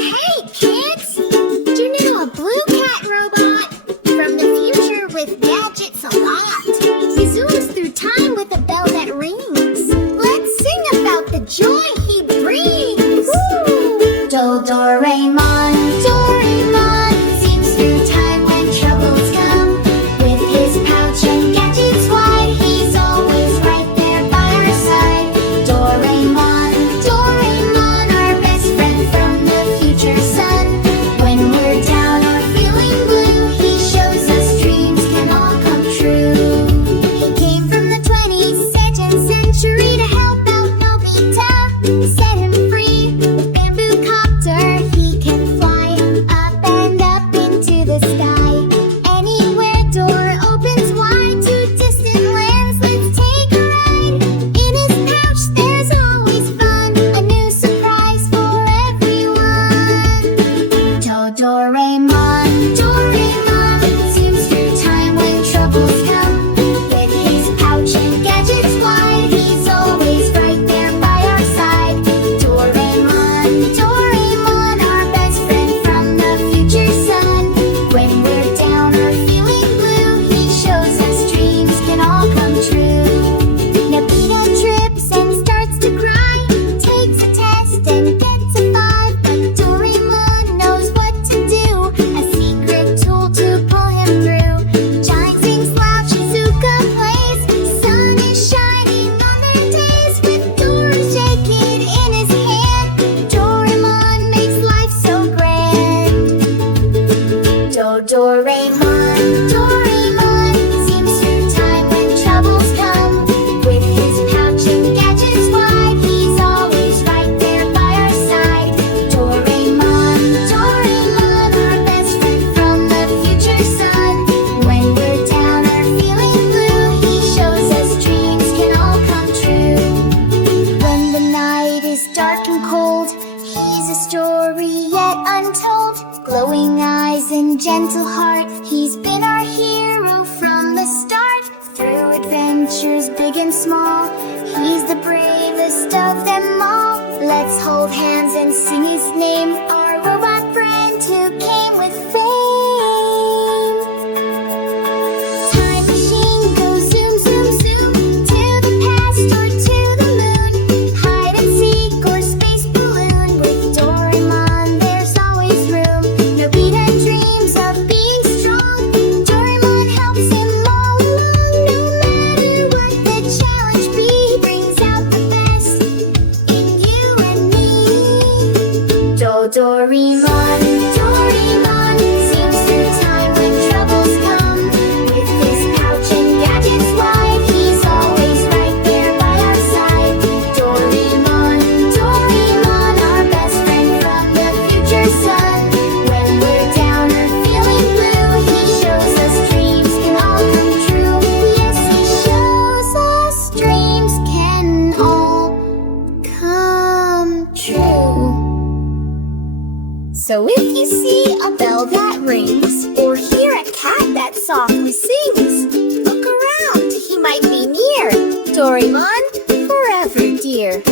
Hey, kids! You're now a blue cat robot from the future with gadgets a lot. He zooms through time with a bell that rings. Let's sing about the joy he brings. Woo! Doraemon, Doraemon seems through time when troubles come. With his pouch and gadgets wide, he's always right there by our side. Doraemon, Doraemon, our best friend from the future sun. When we're down or feeling blue, he shows us dreams can all come true. He came from the 22nd century to help out Nobita, set him free. With bamboo copter, he can fly up and up into the sky. Anywhere door opens wide to distant lands, let's take a ride. In his pouch there's always fun, a new surprise for everyone. Doraemon, Doraemon seems through time when troubles come. With his pouch and gadgets wide, he's always right there by our side. Doraemon, Doraemon, our best friend from the future sun. When we're down or feeling blue, he shows us dreams can all come true. Nobita trips and starts to cry, takes a test and gets a 5. But Doraemon knows what to do, a secret tool to pull him through. Gian sings loud, Shizuka plays, sun is shining on their days. With Doracake in his hand, Doraemon makes life so grand. Doraemon, Doraemon seems through time when troubles come. With his pouch and gadgets wide, he's always right there by our side. Doraemon, Doraemon, our best friend from the future sun. When we're down or feeling blue, he shows us dreams can all come true. When the night is dark and cold, he's a story yet untold. Glowing eyes and gentle heart, he's been our hero from the start. Through adventures big and small, he's the bravest of them all. Let's hold hands and sing his name, our robot friend who came with fame. Time machine goes zoom, zoom, zoom, to the past or to the moon. Hide and seek or space balloon, with Doraemon there's always room. Nobita dreams of being strong, Doraemon helps him all along. No matter what the challenge be, brings out the best in you and me. Doraemon, Doraemon seems through time when troubles come. With his pouch and gadgets wide, he's always right there by our side. Doraemon, Doraemon, our best friend from the future sun. When we're down or feeling blue, he shows us dreams can all come true. Yes, he shows us dreams can all come true. So if you see a bell that rings, or hear a cat that softly sings, look around, he might be near. Doraemon, forever dear.